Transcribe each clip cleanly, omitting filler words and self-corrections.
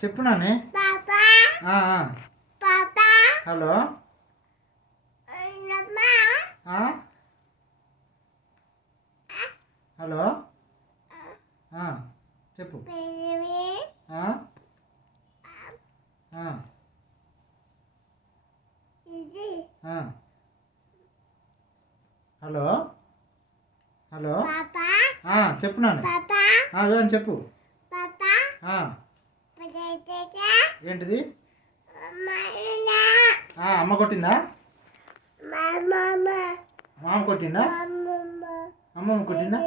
చెప్పు Nani. Hello hello చెప్పు. Hello hello చెప్పు నాని. ఏమని చెప్పు. ఏంటిది? అమ్మ కొట్టిందా? మామ కొట్టిందా? అమ్మమ్మ కొట్టిందా?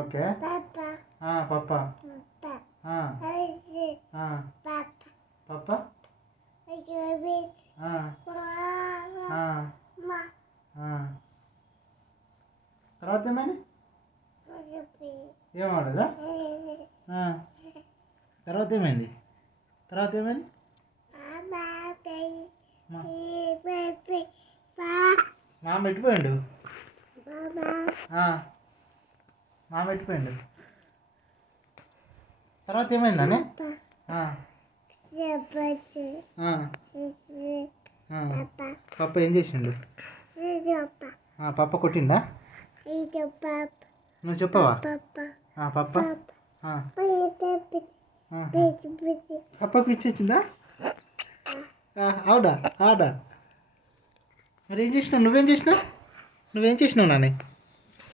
ఓకే పప్ప పప్ప తర్వాత ఏమైంది? ఏమవలేదా? తర్వాత ఏమైంది? మామ ఎట్టిపోయాడు? మామ ఎట్టిపోయాడు? తర్వాత ఏమైందని? పప్ప ఏం చేసిండు? పప్ప కొట్టిండా? నువ్వు చెప్పవా? పప్ప పప్పకి ఇచ్చేసిందా? అవుడా? మరి ఏం చేసినావు? నువ్వేం చేసినావు నాని?